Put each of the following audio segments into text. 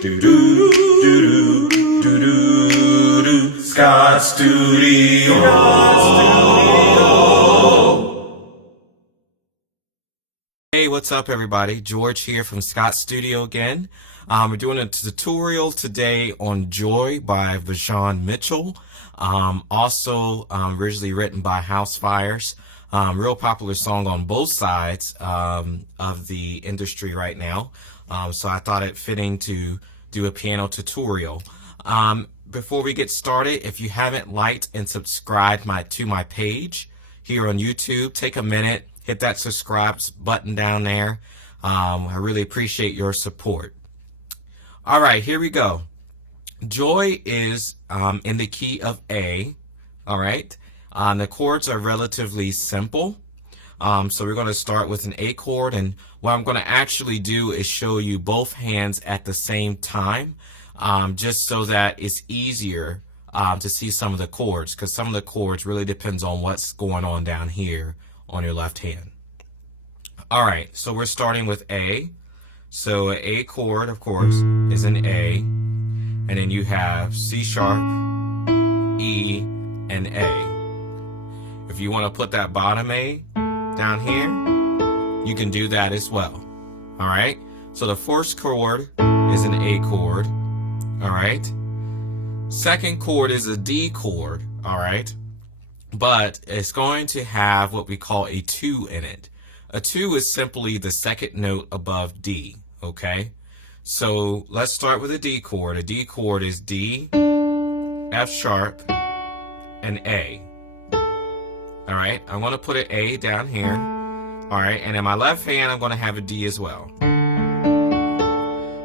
Scott Studio. Hey, what's up everybody? George here from Scott Studio again. We're doing a tutorial today on Joy by VaShawn Mitchell. Also originally written by Housefires. Real popular song on both sides of the industry right now. So I thought it fitting to do a piano tutorial. Before we get started, if you haven't liked and subscribed to my page here on YouTube, take a minute, hit that subscribe button down there. I really appreciate your support. All right, here we go. Joy is in the key of A. All right. The chords are relatively simple. So we're going to start with an A chord, and what I'm going to actually do is show you both hands at the same time, just so that it's easier to see some of the chords, because some of the chords really depends on what's going on down here on your left hand. All right, so we're starting with A. So an A chord, of course, is an A, and then you have C sharp, E, and A. If you want to put that bottom A down here, you can do that as well. All right, so the first chord is an A chord. All right, second chord is a D chord. All right, but it's going to have what we call a 2 in it. A 2 is simply the second note above D. Okay, so let's start with a D chord. A D chord is D, F sharp, and A. All right, I'm going to put an A down here. All right, and in my left hand, I'm going to have a D as well.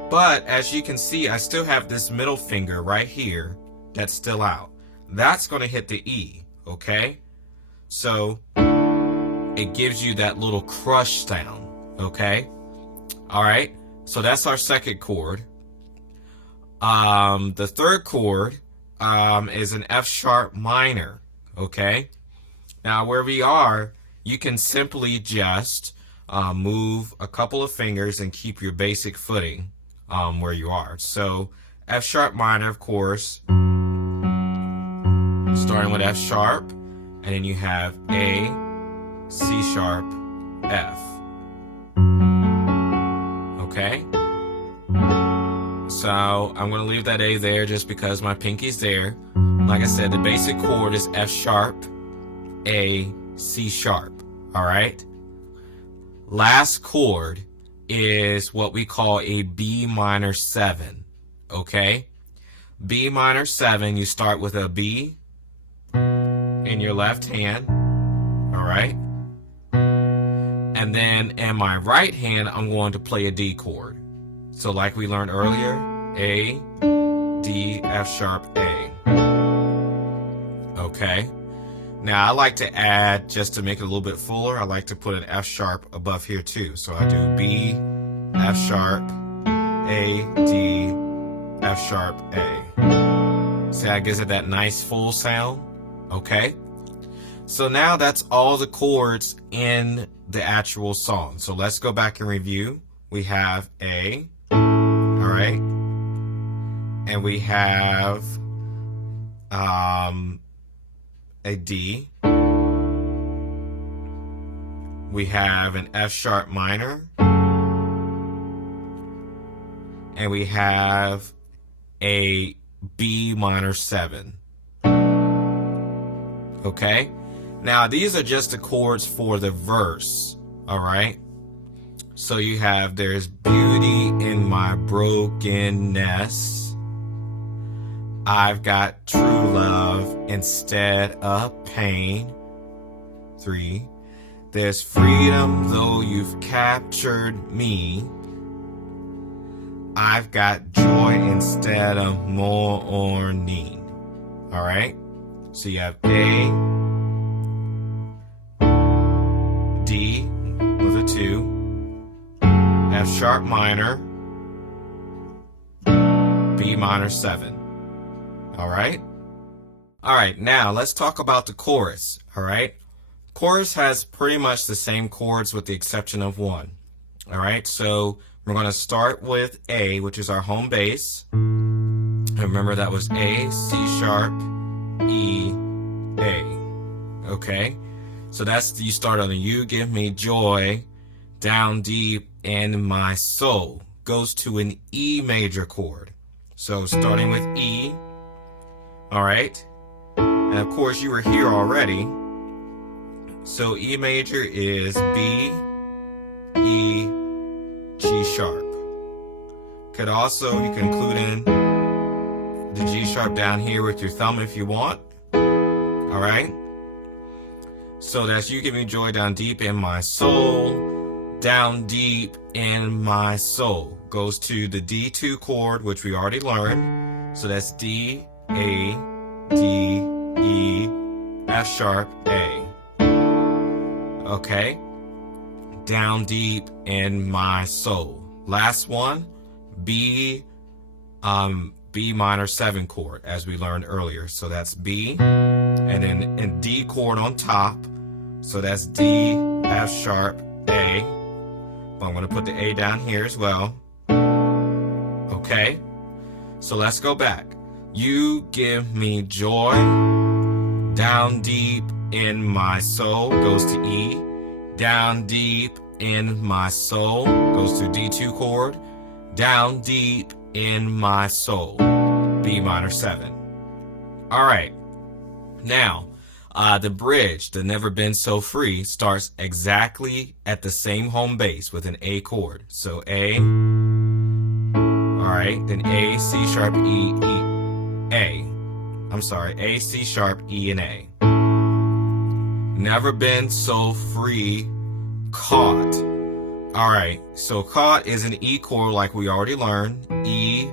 But as you can see, I still have this middle finger right here that's still out. That's going to hit the E, okay? So it gives you that little crush sound, okay? All right, so that's our second chord. The third chord is an F sharp minor, okay? Now where we are, you can simply just move a couple of fingers and keep your basic footing where you are. So F sharp minor, of course, starting with F sharp, and then you have A, C sharp, F. Okay? So I'm going to leave that A there just because my pinky's there. Like I said, the basic chord is F sharp, A, C sharp. All right? Last chord is what we call a B minor 7. Okay? B minor 7, you start with a B in your left hand. All right? And then in my right hand, I'm going to play a D chord. So like we learned earlier, A, D, F sharp, A. Okay? Now I like to add, just to make it a little bit fuller, I like to put an F sharp above here too. So I do B, F sharp, A, D, F sharp, A. See how it gives it that nice full sound? Okay? So now that's all the chords in the actual song. So let's go back and review. We have A, all right? And we have a D. We have an F sharp minor. And we have a B minor 7. Okay? Now these are just the chords for the verse. All right? So you have, there's beauty in my brokenness. I've got true love instead of pain. 3. There's freedom though you've captured me. I've got joy instead of mourning. All right? So you have A, D with a 2, F sharp minor, B minor 7. All right? All right, now let's talk about the chorus. All right? Chorus has pretty much the same chords with the exception of one. All right? So We're going to start with A, which is our home bass. And remember that was A, C sharp, E, A. Okay? So that's, you start on the You Give Me Joy, down deep in my soul. Goes to an E major chord. So starting with E. Alright? And of course you were here already. So E major is B, E, G sharp. Could also, you can include in the G sharp down here with your thumb if you want. Alright? So that's You Give Me Joy, down deep in my soul. Down deep in my soul. Goes to the D2 chord, which we already learned. So that's D, A, D, E, F sharp, A. Okay? Down deep in my soul. Last one, B minor 7 chord, as we learned earlier. So that's B, and then a D chord on top. So that's D, F sharp, A. But I'm going to put the A down here as well. Okay? So let's go back. You give me joy, down deep in my soul, goes to E. Down deep in my soul, goes to D2 chord. Down deep in my soul, B minor 7. Alright, now, the bridge, the Never Been So Free, starts exactly at the same home base with an A chord. So A, alright, then A, C sharp, E, E, A. I'm sorry, A, C sharp, E, and A. Never Been So Free, Caught. Alright, so caught is an E chord like we already learned. E,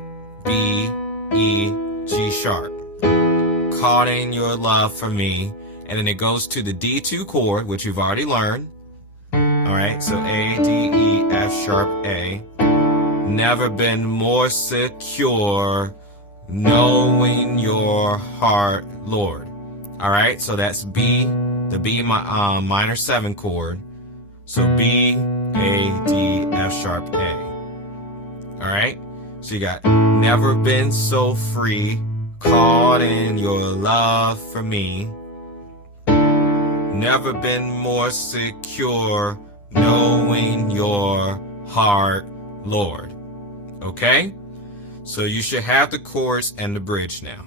B, E, G sharp. Caught in your love for me. And then it goes to the D2 chord, which you've already learned. Alright, so A, D, E, F sharp, A. Never been more secure knowing your heart, Lord. Alright, so that's B, the B minor 7 chord. So B, A, D, F sharp, A. Alright, so you got never been so free, caught in your love for me. Never been more secure, knowing your heart, Lord. Okay? So you should have the chorus and the bridge now.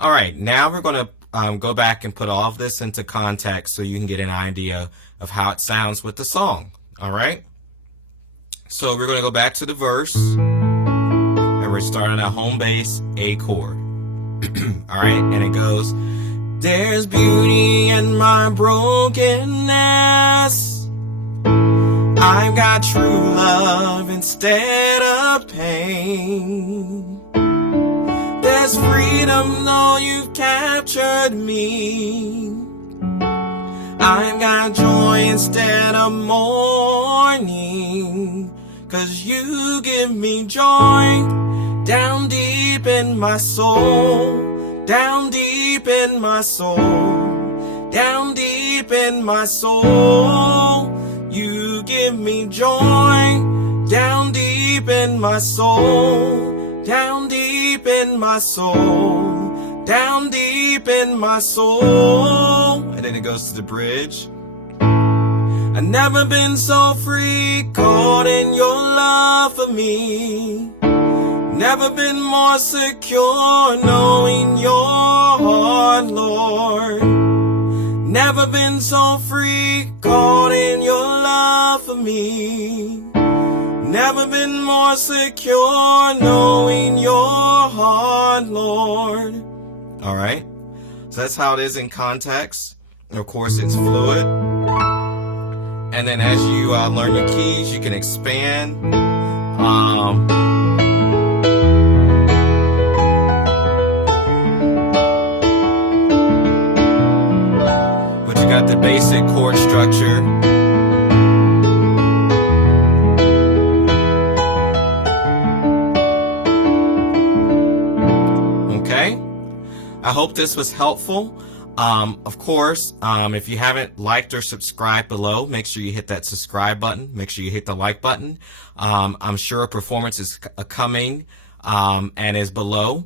Alright, now we're going to go back and put all of this into context so you can get an idea of how it sounds with the song. Alright? So we're going to go back to the verse, and we're starting at home base, A chord. Alright, and it goes, there's beauty in my brokenness. I've got true love instead of pain. There's freedom though you've captured me. I've got joy instead of mourning. 'Cause you give me joy down deep in my soul. Down deep in my soul, down deep in my soul, you give me joy, down deep in my soul, down deep in my soul, down deep in my soul. And then it goes to the bridge. I've never been so free, caught in your love for me. Never been more secure knowing your heart, Lord. Never been so free, caught in your love for me. Never been more secure knowing your heart, Lord. Alright, so that's how it is in context. And of course it's fluid. And then as you learn your keys, you can expand. But you got the basic chord structure. Okay, I hope this was helpful. Of course, if you haven't liked or subscribed below, make sure you hit that subscribe button. Make sure you hit the like button. I'm sure a performance is coming and is below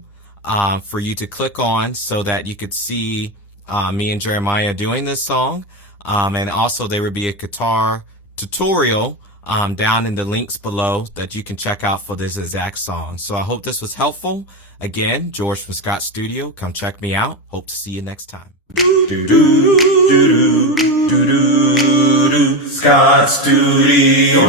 for you to click on so that you could see me and Jeremiah doing this song. And also there will be a guitar tutorial down in the links below that you can check out for this exact song. So I hope this was helpful. Again, George from Scott Studio. Come check me out. Hope to see you next time. Scott Studio.